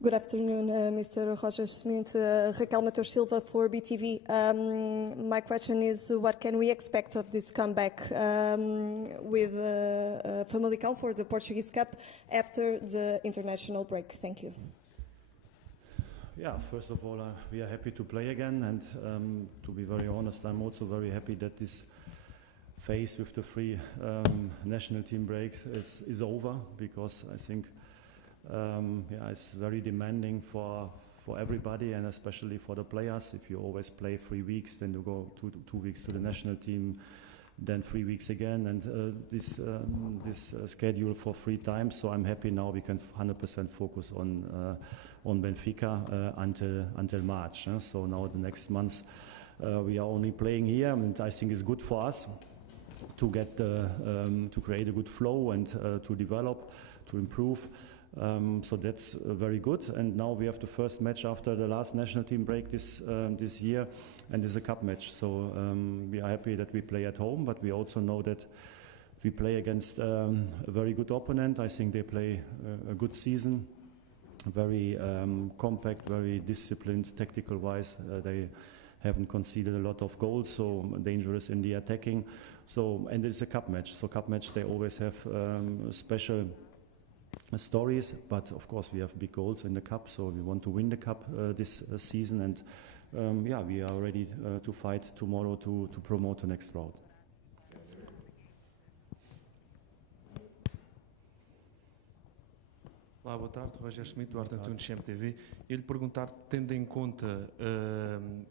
Good afternoon, Mr. Roger Schmidt. Raquel Matos Silva for BTV. My question is, what can we expect of this comeback with Famalicão for the Portuguese Cup after the international break? Thank you. Yeah, first of all, we are happy to play again, and to be very honest, I'm also very happy that this phase with the three national team breaks is over, because I think it's very demanding for everybody, and especially for the players. If you always play 3 weeks, then you go 2 weeks to the national team, then 3 weeks again, and this schedule for 3 times. So I'm happy now we can 100% focus on Benfica until March. So now the next months we are only playing here, and I think it's good for us to get to create a good flow and to develop, to improve. So that's very good. And now we have the first match after the last national team break this year, and it's a cup match. So we are happy that we play at home, but we also know that we play against a very good opponent. I think they play a good season, very compact, very disciplined, tactical-wise. They haven't conceded a lot of goals, so dangerous in the attacking. So, and it's a cup match. So cup match, they always have special stories, but of course we have big goals in the cup, so we want to win the cup this season, and we are ready to fight tomorrow to promote the next round. Olá, boa tarde, Roger Schmidt, do Arte Antunes, CMTV. Eu lhe perguntar, tendo em conta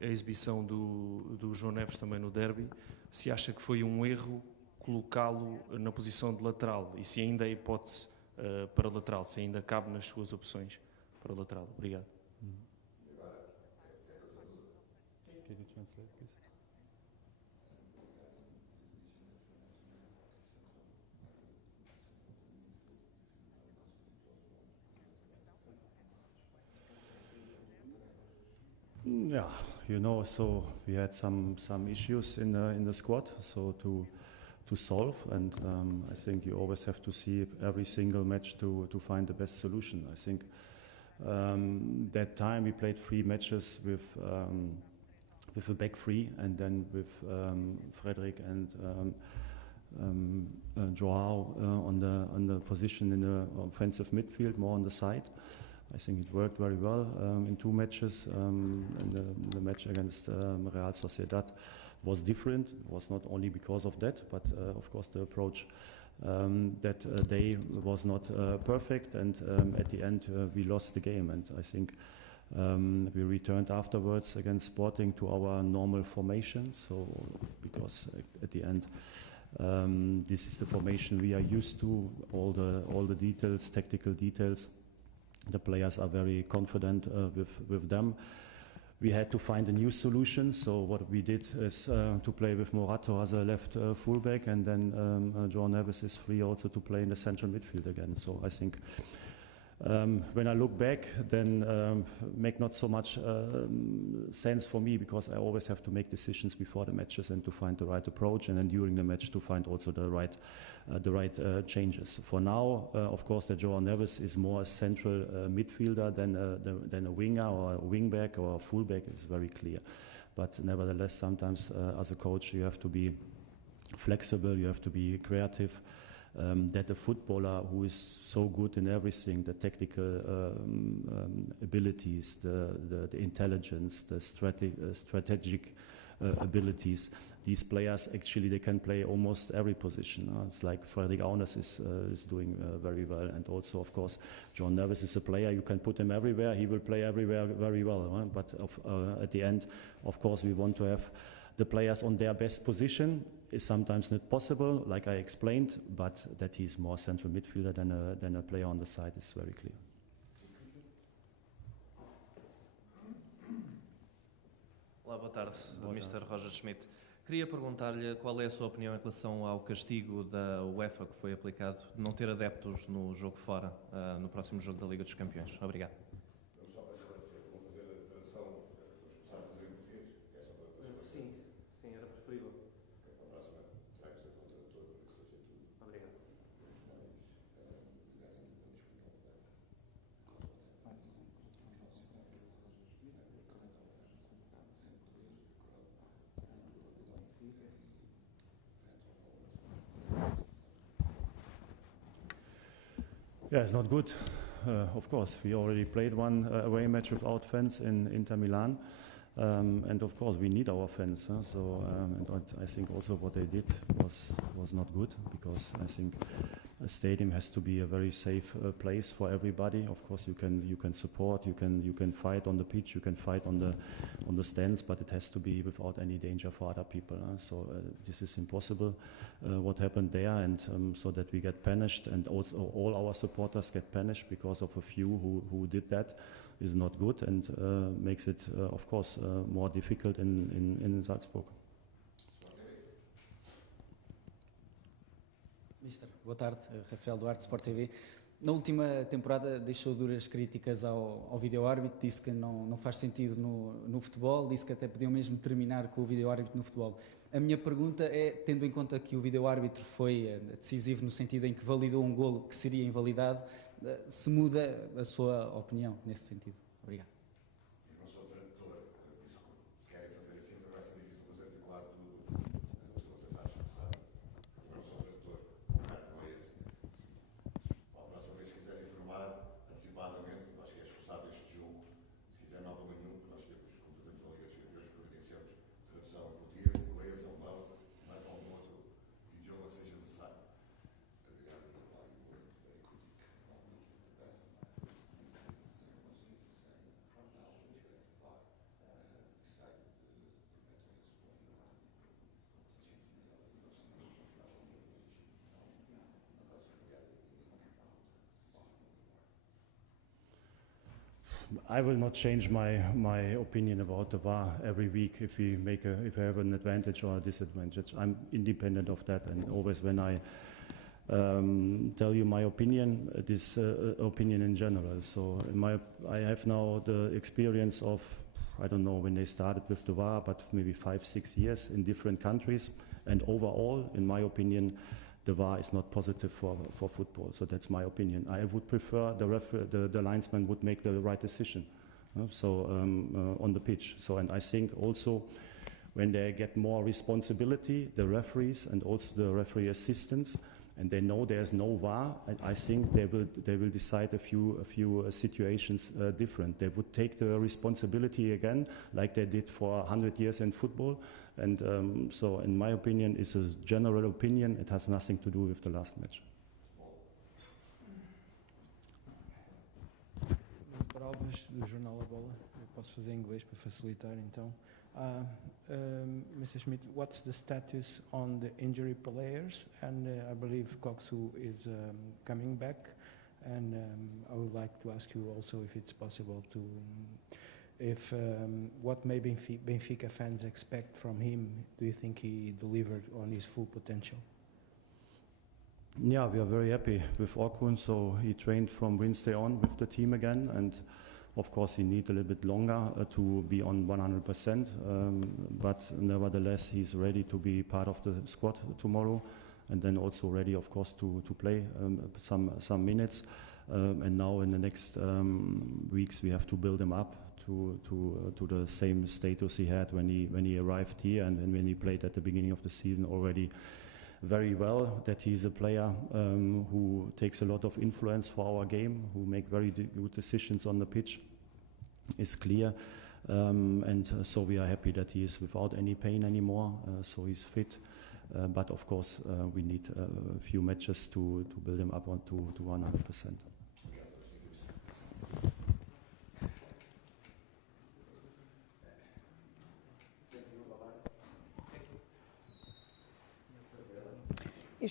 a exibição do João Neves também no derby, se acha que foi um erro colocá-lo na posição de lateral, e se ainda há hipótese para lateral, se ainda cabe nas suas opções para lateral. Obrigado. Can you translate, please? Yeah, you know, so we had some issues in the squad, so to solve, and I think you always have to see every single match to find the best solution. I think that time we played 3 matches with a back 3, and then with Frederick and Joao on the position in the offensive midfield, more on the side. I think it worked very well in 2 matches. And the match against Real Sociedad was different. It was not only because of that, but of course the approach that day was not perfect, and at the end we lost the game. And I think we returned afterwards against Sporting to our normal formation. So because at the end this is the formation we are used to, all the details, tactical details. The players are very confident with them. We had to find a new solution, so what we did is to play with Morato as a left fullback, and then João Neves is free also to play in the central midfield again. So I think when I look back, then make not so much sense for me, because I always have to make decisions before the matches and to find the right approach, and then during the match to find also the right changes. For now, of course, that João Neves is more a central midfielder than a winger or a wingback or a fullback is very clear. But nevertheless, sometimes as a coach you have to be flexible, you have to be creative. That a footballer who is so good in everything, the tactical abilities, the intelligence, the strategic abilities, these players actually they can play almost every position. It's like Frederick Aunes is doing very well, and also of course João Neves is a player you can put him everywhere, he will play everywhere very well. But at the end, of course, we want to have the players on their best position. Is sometimes not possible, like I explained, but that he's more central midfielder than a player on the side is very clear. Olá, boa tarde, Mr. Roger Schmidt. Queria perguntar-lhe qual é a sua opinião em relação ao castigo da UEFA que foi aplicado de não ter adeptos no jogo fora, no próximo jogo da Liga dos Campeões. Obrigado. Yeah, it's not good. Of course, we already played one away match without fans in Inter Milan. And of course, we need our fans. So, and I think also what they did was not good, because I think a stadium has to be a very safe place for everybody. Of course, you can support, you can fight on the pitch, you can fight on the stands, but it has to be without any danger for other people. So this is impossible. What happened there, and so that we get punished, and also all our supporters get punished because of a few who did that, is not good, and makes it, of course, more difficult in Salzburg. Mister, boa tarde, Rafael Duarte, Sport TV. Na última temporada deixou duras críticas ao vídeo-árbitro, disse que não faz sentido no futebol, disse que até podiam mesmo terminar com o vídeo-árbitro no futebol. A minha pergunta é, tendo em conta que o vídeo-árbitro foi decisivo no sentido em que validou um golo que seria invalidado, se muda a sua opinião nesse sentido? Obrigado. Eu não sou tradutor, por isso, se querem fazer assim, vai ser difícil fazer declarar tudo. Eu vou tentar expressar. Eu não sou tradutor, não é esse. A próxima vez, se quiser informar antecipadamente, acho que é escusado este jogo. Se quiser, não há problema nenhum, nós temos, como fazemos na Liga dos Campeões, providenciamos tradução em português, inglês, alemão, mais algum outro idioma que seja necessário. I will not change my opinion about the VAR every week if we have an advantage or a disadvantage. I'm independent of that, and always when I tell you my opinion, it is opinion in general. So I have now the experience of, I don't know when they started with the VAR, but maybe 5-6 years in different countries, and overall, in my opinion, the VAR is not positive for football. So that's my opinion. I would prefer the linesman would make the right decision. On the pitch. So, and I think also when they get more responsibility, the referees and also the referee assistants, and they know there's no VAR, and I think they will decide a few situations different. They would take the responsibility again, like they did for 100 years in football. And so, in my opinion, it's a general opinion. It has nothing to do with the last match. Para Alves, do Jornal A Bola, eu posso fazer em inglês para facilitar, então. Mr. Schmidt, what's the status on the injury players? And I believe Koksu is coming back. And I would like to ask you also if it's possible to, what may Benfica fans expect from him? Do you think he delivered on his full potential? Yeah, we are very happy with Okun. So he trained from Wednesday on with the team again, and of course, he needs a little bit longer to be on 100%, but nevertheless, he's ready to be part of the squad tomorrow, and then also ready, of course, to play some minutes. And now in the next weeks, we have to build him up to the same status he had when he arrived here, and when he played at the beginning of the season already very well. That he's a player who takes a lot of influence for our game, who make very good decisions on the pitch, is clear. And so we are happy that he is without any pain anymore, so he's fit. But of course, we need a few matches to build him up to 100%.